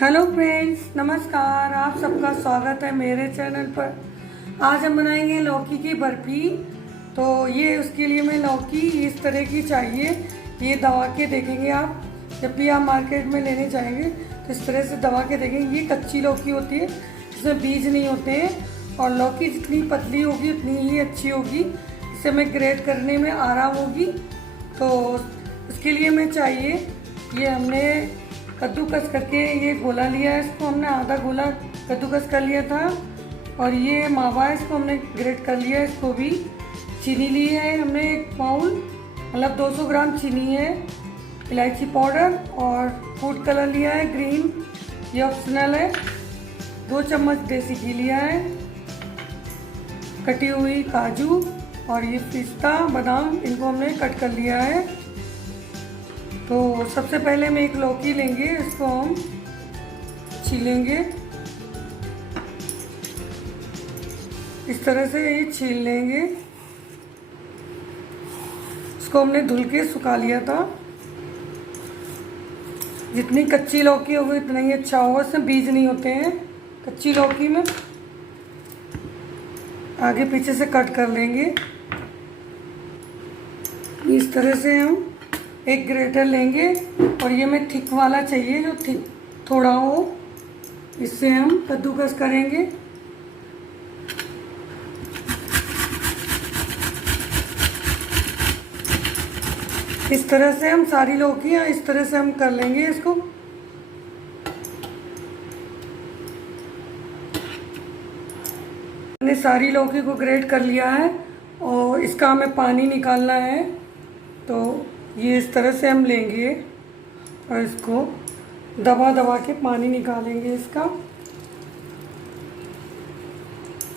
Hello friends, नमस्कार। आप सबका स्वागत है मेरे चैनल पर। आज हम बनाएंगे लौकी की बर्फ़ी। तो ये उसके लिए मैं लौकी इस तरह की चाहिए। ये दबा के देखेंगे आप, जब भी आप मार्केट में लेने जाएंगे तो इस तरह से दबा के देखेंगे। ये कच्ची लौकी होती है, इसमें बीज नहीं होते हैं और लौकी जितनी पतली होगी उतनी ही अच्छी होगी, इससे मैं ग्रेट करने में आराम होगी। तो इसके लिए मैं चाहिए, ये हमने कद्दूकस करके ये गोला लिया है, इसको हमने आधा गोला कद्दूकस कर लिया था। और ये मावा है, इसको हमने ग्रेट कर लिया है। इसको भी चीनी ली है हमने 1 बाउल, मतलब 200 ग्राम चीनी है। इलायची पाउडर और फूड कलर लिया है ग्रीन, ये ऑप्शनल है। 2 चम्मच देसी घी लिया है, कटी हुई काजू और ये पिस्ता बादाम, इनको हमने कट कर लिया है। तो सबसे पहले हम एक लौकी लेंगे, इसको हम छीलेंगे। इस तरह से ये छील लेंगे। इसको हमने धुल के सुखा लिया था। जितनी कच्ची लौकी होगी उतना ही अच्छा होगा, इसमें बीज नहीं होते हैं कच्ची लौकी में। आगे पीछे से कट कर लेंगे। इस तरह से हम एक ग्रेटर लेंगे और ये मैं थिक वाला चाहिए, जो थिक थोड़ा हो। इससे हम कद्दूकस करेंगे। इस तरह से हम सारी लौकियां इस तरह से हम कर लेंगे इसको। मैंने सारी लौकी को ग्रेट कर लिया है और इसका हमें पानी निकालना है। तो ये इस तरह से हम लेंगे और इसको दबा दबा के पानी निकालेंगे इसका।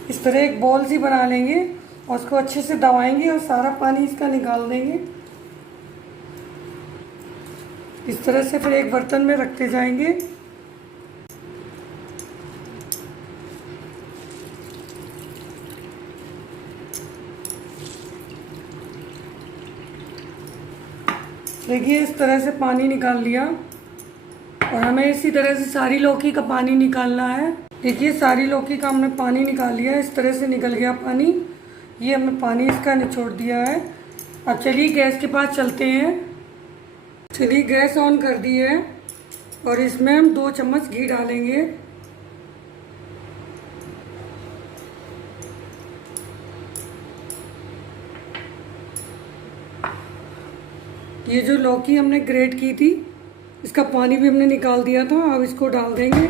इस तरह एक बॉल सी बना लेंगे और उसको अच्छे से दबाएंगे और सारा पानी इसका निकाल देंगे। इस तरह से फिर एक बर्तन में रखते जाएंगे। देखिए इस तरह से पानी निकाल लिया और हमें इसी तरह से सारी लौकी का पानी निकालना है। देखिए सारी लौकी का हमने पानी निकाल लिया, इस तरह से निकल गया पानी। ये हमने पानी इसका निचोड़ दिया है। अब चलिए गैस के पास चलते हैं। चलिए गैस ऑन कर दी है और इसमें हम 2 चम्मच घी डालेंगे। ये जो लौकी हमने ग्रेट की थी इसका पानी भी हमने निकाल दिया था, अब इसको डाल देंगे।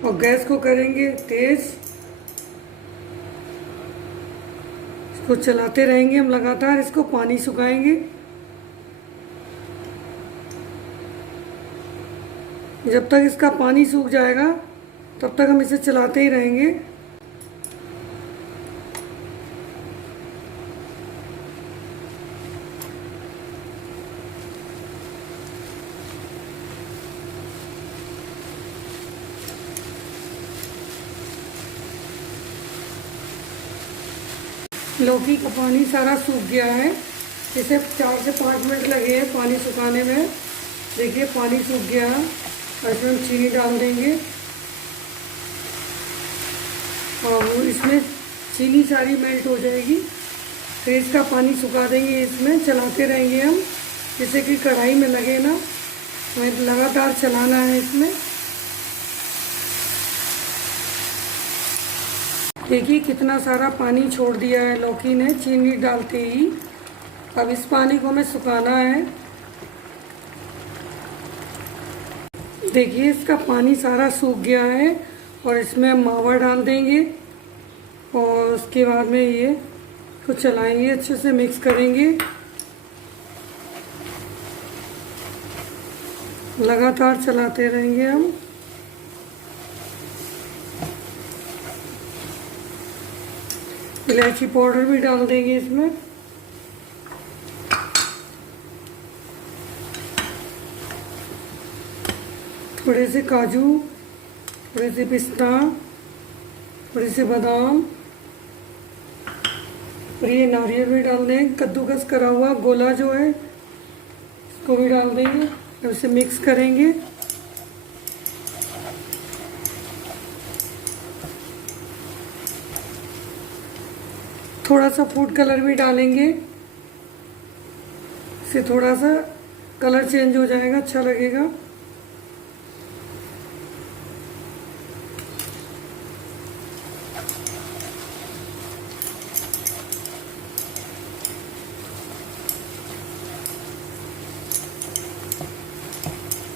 और गैस को करेंगे तेज। इसको चलाते रहेंगे हम लगातार, इसको पानी सुखाएंगे। जब तक इसका पानी सूख जाएगा तब तक हम इसे चलाते ही रहेंगे। लौकी का पानी सारा सूख गया है। इसे 4 से 5 मिनट लगे हैं पानी सुखाने में। देखिए पानी सूख गया है और इसमें हम चीनी डाल देंगे और इसमें चीनी सारी मेल्ट हो जाएगी। फिर इसका पानी सुखा देंगे। इसमें चलाते रहेंगे हम, जिससे कि कढ़ाई में लगे ना, हमें लगातार चलाना है इसमें। देखिए कितना सारा पानी छोड़ दिया है लौकी ने चीनी डालते ही। अब इस पानी को हमें सुखाना है। देखिए इसका पानी सारा सूख गया है और इसमें हम मावा डाल देंगे और उसके बाद में ये को चलाएंगे, अच्छे से मिक्स करेंगे। लगातार चलाते रहेंगे हम। इलायची पाउडर भी डाल देंगे इसमें। थोड़े से काजू थोड़ी सी पिस्ता, थोड़ी सी बादाम और ये नारियल भी डाल दें। कद्दूकस करा हुआ गोला जो है इसको भी डाल देंगे और इसे मिक्स करेंगे। थोड़ा सा फूड कलर भी डालेंगे, इससे थोड़ा सा कलर चेंज हो जाएगा, अच्छा लगेगा।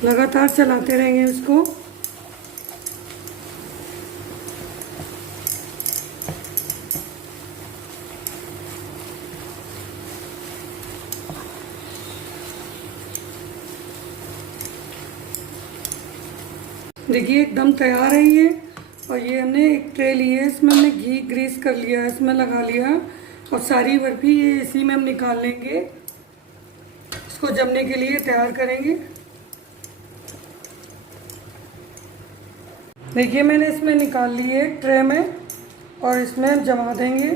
लगातार चलाते रहेंगे इसको। देखिए एकदम तैयार है ये। और ये हमने एक ट्रे ली है, इसमें हमने घी ग्रीस कर लिया है, इसमें लगा लिया और सारी बर्फी ये इसी में हम निकाल लेंगे। इसको जमने के लिए तैयार करेंगे। देखिए मैंने इसमें निकाल ली है ट्रे में और इसमें हम जमा देंगे।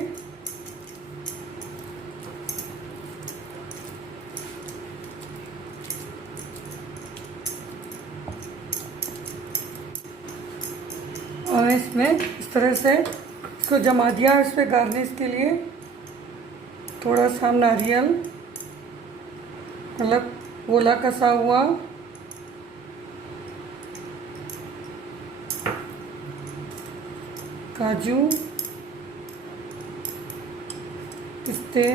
और इसमें इस तरह से इसको जमा दिया। इस पर गार्निश के लिए थोड़ा सा नारियल, मतलब गोला कसा हुआ, काजू, पिस्ते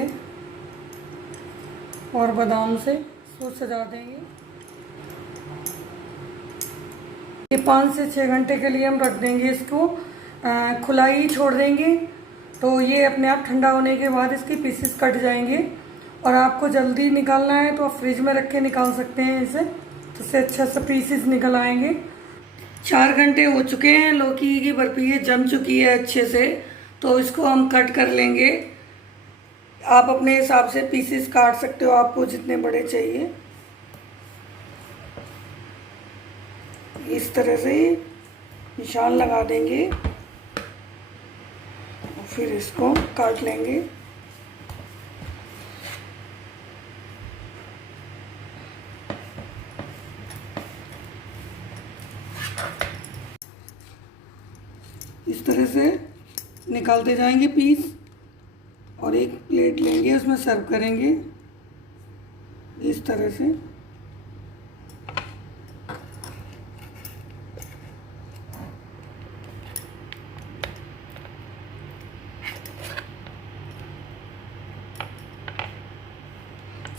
और बादाम से इसको सजा देंगे। ये 5 से 6 घंटे के लिए हम रख देंगे इसको, खुला ही छोड़ देंगे। तो ये अपने आप ठंडा होने के बाद इसके पीसेस कट जाएंगे। और आपको जल्दी निकालना है तो आप फ्रिज में रख के निकाल सकते हैं इसे, तो इससे अच्छा सा पीसेस निकल आएंगे। 4 घंटे हो चुके हैं, लौकी की बर्फी ये जम चुकी है अच्छे से। तो इसको हम कट कर लेंगे। आप अपने हिसाब से पीसेस काट सकते हो, आपको जितने बड़े चाहिए। इस तरह से निशान लगा देंगे और फिर इसको काट लेंगे। इस तरह से निकालते जाएंगे पीस और एक प्लेट लेंगे, उसमें सर्व करेंगे इस तरह से।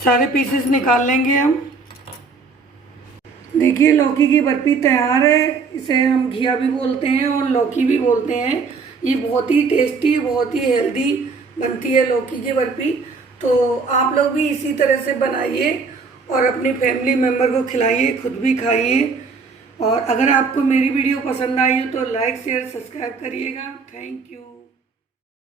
सारे पीसेस निकाल लेंगे हम। देखिए लौकी की बर्फी तैयार है। इसे हम घिया भी बोलते हैं और लौकी भी बोलते हैं। ये बहुत ही टेस्टी, बहुत ही हेल्दी बनती है लौकी की बर्फी। तो आप लोग भी इसी तरह से बनाइए और अपनी फैमिली मेम्बर को खिलाइए, खुद भी खाइए। और अगर आपको मेरी वीडियो पसंद आई हो तो लाइक शेयर सब्सक्राइब करिएगा। Thank you.